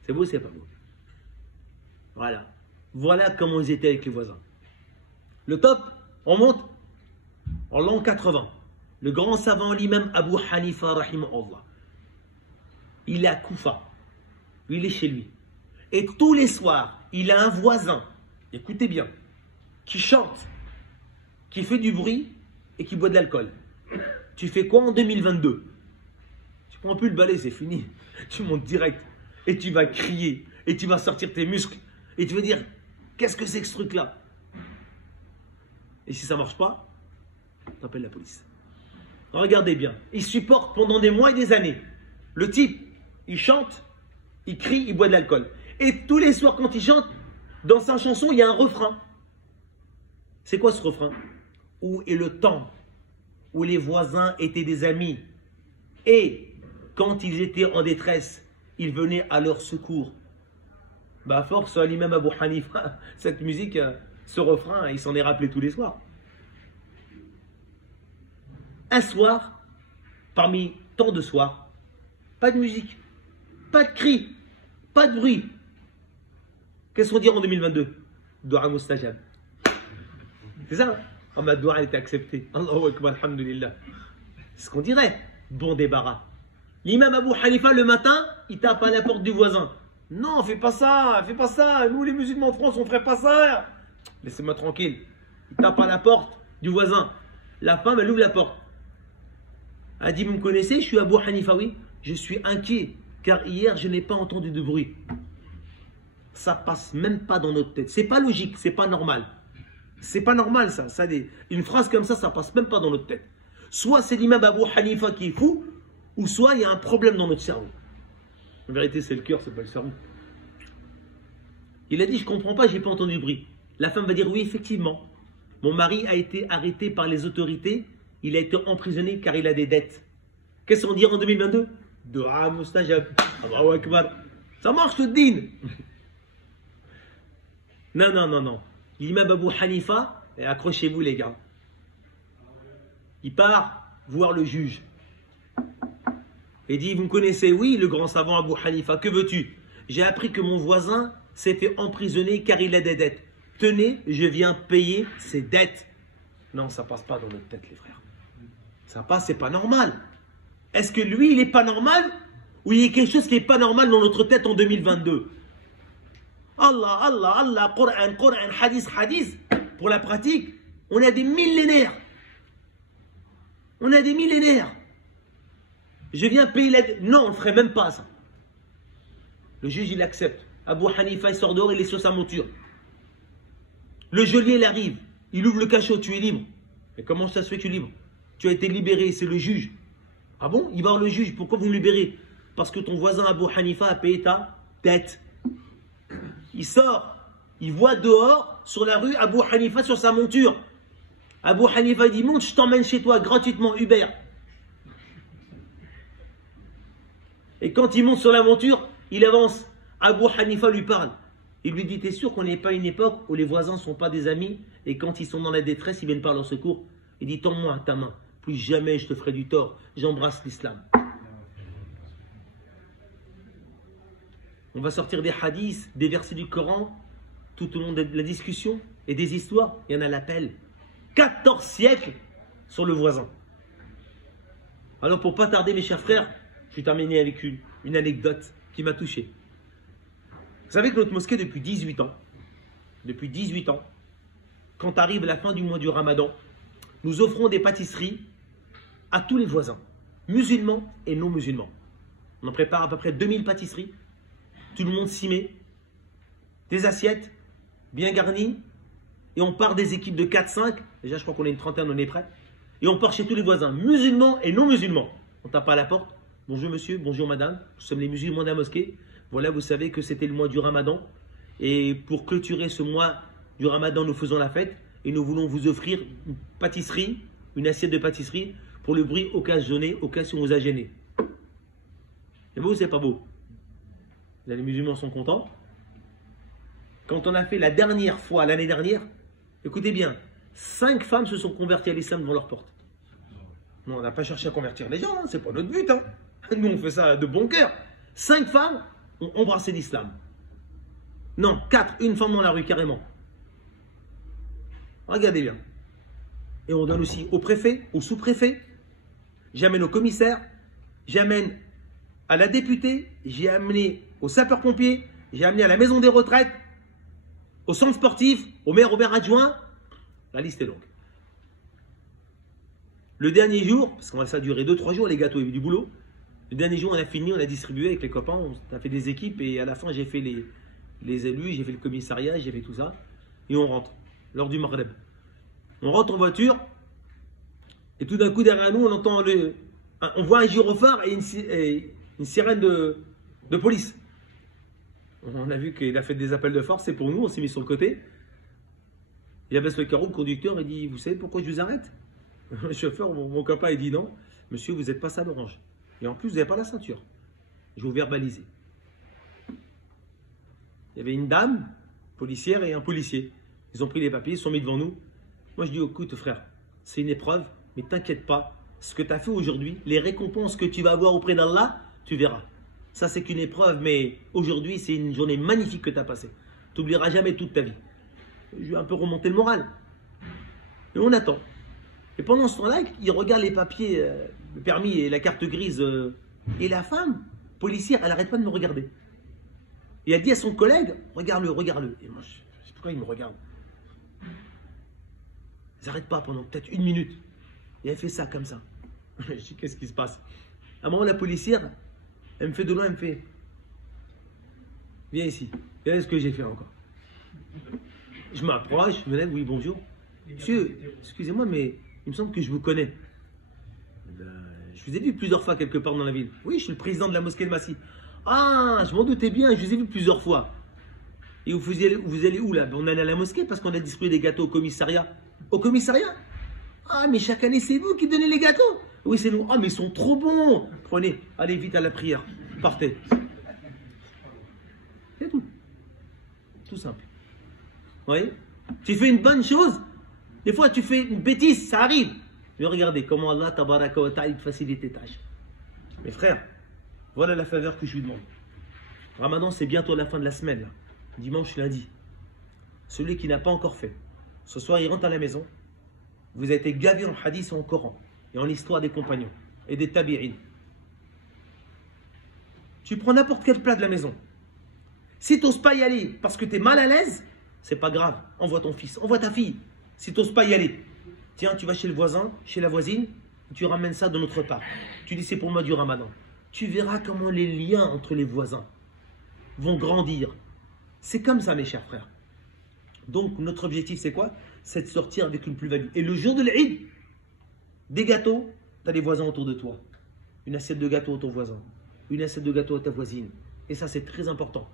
C'est beau, c'est pas beau. Voilà. Voilà comment ils étaient avec les voisins. Le top, on monte en l'an 80. Le grand savant, l'imam Abu Hanifa, rahimahullah. Il est à Koufa. Il est chez lui. Et tous les soirs, il a un voisin, écoutez bien, qui chante, qui fait du bruit et qui boit de l'alcool. Tu fais quoi en 2022? Tu prends plus le balai, c'est fini. Tu montes direct. Et tu vas crier, et tu vas sortir tes muscles, et tu vas dire, qu'est-ce que c'est que ce truc-là? Et si ça ne marche pas, tu appelles la police. Regardez bien, il supporte pendant des mois et des années. Le type, il chante, il crie, il boit de l'alcool. Et tous les soirs quand il chante, dans sa chanson, il y a un refrain. C'est quoi ce refrain? Où est le temps où les voisins étaient des amis et quand ils étaient en détresse, ils venaient à leur secours. Bah, à force, l'imam Abu Hanifa, cette musique, ce refrain, il s'en est rappelé tous les soirs. Un soir, parmi tant de soirs, pas de musique, pas de cris, pas de bruit. Qu'est-ce qu'on dit en 2022? Dua mustajab. C'est ça? Oh, ma dua a été acceptée. Allahu Akbar, alhamdulillah. C'est ce qu'on dirait. Bon débarras. L'imam Abu Hanifa, le matin, il tape à la porte du voisin. Non, fais pas ça, fais pas ça. Nous, les musulmans en France, on ferait pas ça. Laissez-moi tranquille. Il tape à la porte du voisin. La femme, elle ouvre la porte. Elle dit, vous me connaissez? Je suis Abu Hanifa, oui. Je suis inquiet, car hier, je n'ai pas entendu de bruit. Ça passe même pas dans notre tête. C'est pas logique, c'est pas normal. C'est pas normal, ça. Une phrase comme ça passe même pas dans notre tête. Soit c'est l'imam Abu Hanifa qui est fou, ou soit il y a un problème dans notre cerveau. En vérité, c'est le cœur, c'est pas le cerveau. Il a dit, je comprends pas, j'ai pas entendu de bruit. La femme va dire, oui, effectivement. Mon mari a été arrêté par les autorités. Il a été emprisonné car il a des dettes. Qu'est-ce qu'on dit en 2022? Dua mustajab. Allahu Akbar. Ça marche le din. Non, non, non, non. L'imam Abu Hanifa, et accrochez-vous les gars, il part voir le juge. Et dit, vous me connaissez? Oui, le grand savant Abu Hanifa, que veux-tu? J'ai appris que mon voisin s'est fait emprisonner car il a des dettes. Tenez, je viens payer ses dettes. Non, ça passe pas dans notre tête, les frères. Ça passe, c'est pas normal. Est-ce que lui, il est pas normal? Ou il y a quelque chose qui est pas normal dans notre tête en 2022? Allah, Allah, Allah, Coran, Coran, hadith, hadith. pour la pratique, on a des millénaires. On a des millénaires. Je viens payer l'aide. Non, on ne ferait même pas ça. Le juge, il accepte. Abu Hanifa, il sort dehors, il est sur sa monture. Le geôlier, il arrive. Il ouvre le cachot, tu es libre. Mais comment ça se fait que tu es libre? Tu as été libéré, c'est le juge. Ah bon? Il va voir le juge. Pourquoi vous me libérez? Parce que ton voisin Abu Hanifa a payé ta tête. Il sort. Il voit dehors, sur la rue, Abu Hanifa sur sa monture. Abu Hanifa dit, monte, je t'emmène chez toi gratuitement, Uber. Et quand il monte sur la monture, il avance. Abu Hanifa lui parle. Il lui dit, t'es sûr qu'on n'est pas une époque où les voisins ne sont pas des amis et quand ils sont dans la détresse, ils viennent par leur secours? Il dit, tends-moi ta main. Plus jamais je te ferai du tort. J'embrasse l'islam. On va sortir des hadiths, des versets du Coran, tout au long de la discussion et des histoires. Il y en a l'appel. 14 siècles sur le voisin. Alors pour pas tarder mes chers frères, je vais terminer avec une anecdote qui m'a touché. Vous savez que notre mosquée depuis 18 ans, quand arrive la fin du mois du Ramadan, nous offrons des pâtisseries à tous les voisins, musulmans et non musulmans. On en prépare à peu près 2000 pâtisseries. Tout le monde s'y met. Des assiettes bien garnies. Et on part des équipes de 4-5. Déjà, je crois qu'on est une trentaine, on est prêts. Et on part chez tous les voisins, musulmans et non musulmans. On tape à la porte. Bonjour monsieur, bonjour madame. Nous sommes les musulmans de la mosquée. Voilà, vous savez que c'était le mois du Ramadan. Et pour clôturer ce mois du Ramadan, nous faisons la fête. Et nous voulons vous offrir une pâtisserie, une assiette de pâtisserie pour le bruit occasionné, au cas si on vous a gêné. C'est beau ou c'est pas beau? Les musulmans sont contents. Quand on a fait la dernière fois, l'année dernière, écoutez bien, 5 femmes se sont converties à l'islam devant leur porte. Non, on n'a pas cherché à convertir les gens, hein, c'est pas notre but. Hein. Nous, on fait ça de bon cœur. 5 femmes ont embrassé l'islam. Non, 4, une femme dans la rue carrément. Regardez bien. Et on donne aussi au préfet, au sous-préfet. J'amène au commissaire, j'amène à la députée, j'ai amené aux sapeurs-pompiers, j'ai amené à la maison des retraites, au centre sportif, au maire adjoint. La liste est longue. Le dernier jour, parce que ça a duré 2-3 jours, les gâteaux, il y avait du boulot. Le dernier jour, on a fini, on a distribué avec les copains, on a fait des équipes et à la fin, j'ai fait les élus, j'ai fait le commissariat, j'ai fait tout ça. Et on rentre, lors du Maghreb. On rentre en voiture et tout d'un coup, derrière nous, on voit un gyrophare et une sirène de police. On a vu qu'il a fait des appels de force, c'est pour nous, on s'est mis sur le côté. Il abaisse le carreau, le conducteur, il dit, vous savez pourquoi je vous arrête? Le chauffeur, mon copain, il dit non, monsieur, vous n'êtes pas ça l'orange. Et en plus, vous n'avez pas la ceinture. Je vais vous verbaliser. Il y avait une dame, policière, et un policier. Ils ont pris les papiers, ils sont mis devant nous. Moi, je dis, écoute, frère, c'est une épreuve, mais t'inquiète pas. Ce que tu as fait aujourd'hui, les récompenses que tu vas avoir auprès d'Allah, tu verras. Ça, c'est qu'une épreuve, mais aujourd'hui, c'est une journée magnifique que tu as passée. Tu n'oublieras jamais toute ta vie. Je vais un peu remonter le moral. Et on attend. Et pendant ce temps-là, il regarde les papiers, le permis et la carte grise. Et la femme, policière, elle n'arrête pas de me regarder. Et elle dit à son collègue, regarde-le, regarde-le. Et moi, je sais pourquoi il me regarde. Ils n'arrêtent pas pendant peut-être 1 minute. Et elle fait ça, comme ça. Je dis, qu'est-ce qui se passe? À un moment, la policière, elle me fait de loin, elle me fait, viens ici. Regardez ce que j'ai fait encore. Je m'approche, je me lève, oui, bonjour. Monsieur, excusez-moi, mais il me semble que je vous connais. Je vous ai vu plusieurs fois quelque part dans la ville. Oui, je suis le président de la mosquée de Massy. Ah, je m'en doutais bien, je vous ai vu plusieurs fois. Et vous allez où là? On allait à la mosquée parce qu'on a distribué des gâteaux au commissariat. Au commissariat? Ah, mais chaque année, c'est vous qui donnez les gâteaux? Oui, c'est nous. Ah, mais ils sont trop bons. Prenez, allez vite à la prière. Partez. C'est tout. Tout simple. Vous voyez? Tu fais une bonne chose, des fois tu fais une bêtise, ça arrive. Mais regardez comment Allah tabaraka wa ta'ala facilite tes tâches. Mes frères, voilà la faveur que je vous demande. Ramadan, c'est bientôt la fin de la semaine, là. Dimanche, lundi. Celui qui n'a pas encore fait, ce soir il rentre à la maison. Vous avez été gavé en hadith et en Coran et en l'histoire des compagnons et des tabi'in. Tu prends n'importe quel plat de la maison. Si tu n'oses pas y aller parce que tu es mal à l'aise, c'est pas grave. Envoie ton fils, envoie ta fille. Si tu n'oses pas y aller, tiens, tu vas chez le voisin, chez la voisine, tu ramènes ça de notre part. Tu dis c'est pour moi du ramadan. Tu verras comment les liens entre les voisins vont grandir. C'est comme ça, mes chers frères. Donc, notre objectif, c'est quoi? C'est de sortir avec une plus-value. Et le jour de l'Eid, des gâteaux, tu as des voisins autour de toi. Une assiette de gâteau à ton voisin. Une assiette de gâteau à ta voisine. Et ça, c'est très important.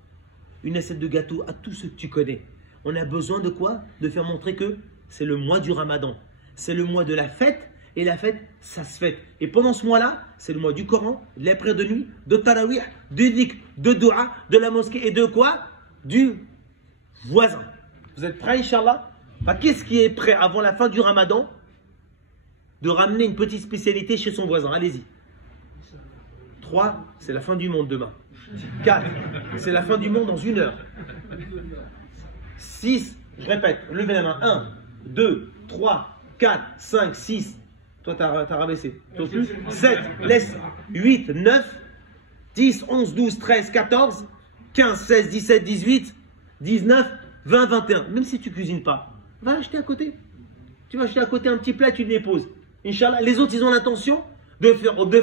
Une assiette de gâteau à tous ceux que tu connais. On a besoin de quoi? De faire montrer que c'est le mois du Ramadan. C'est le mois de la fête. Et la fête, ça se fête. Et pendant ce mois-là, c'est le mois du Coran, de la prière de nuit, de Tarawih, de dhikr, de dua, de la mosquée et de quoi? Du voisin. Vous êtes prêts, Inch'Allah? Qu'est-ce qui est prêt avant la fin du Ramadan de ramener une petite spécialité chez son voisin? Allez-y. 3, c'est la fin du monde demain. 4, c'est la fin du monde dans 1 heure. 6, je répète, levez la main. 1, 2, 3, 4, 5, 6. Toi, t'as rabaissé. 7, laisse. 8, 9, 10, 11, 12, 13, 14, 15, 16, 17, 18, 19, 20, 21. Même si tu ne cuisines pas, va acheter à côté. Tu vas acheter à côté un petit plat, tu le déposes. Inch'Allah, les autres, ils ont l'intention de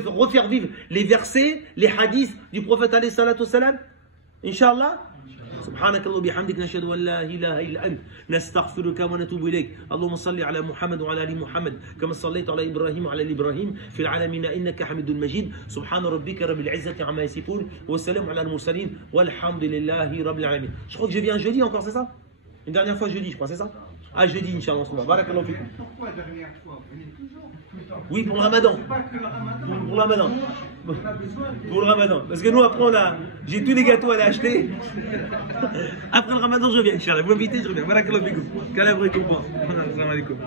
refaire vivre les versets, les hadiths du prophète alayhi salatu wassalam. Inch'Allah. سبحانك اللهم وبحمدك نشهد ان لا اله الا انت نستغفرك ونتوب اليك اللهم صل على محمد وعلى ال محمد كما صليت على ابراهيم وعلى ال ابراهيم في العالمين انك حميد مجيد سبحان ربك رب العزه عما يصفون والسلام على المرسلين والحمد لله رب العالمين. Je crois que je viens jeudi encore, c'est ça? Une dernière fois jeudi, je crois, c'est ça? Ah, jeudi, Inch'Allah, barakallahu fikum. Pourquoi dernière fois? Venez toujours. Oui, pour le Ramadan. Pas que le Ramadan. Pour le Ramadan. On a besoin de... Pour le Ramadan. Parce que nous, après, j'ai tous les gâteaux à aller acheter. Après le Ramadan, je viens, Inch'Allah. Vous m'invitez, je reviens. Barakallahu fikum. Qu'Allah vous récompense. Assalamu alaikum.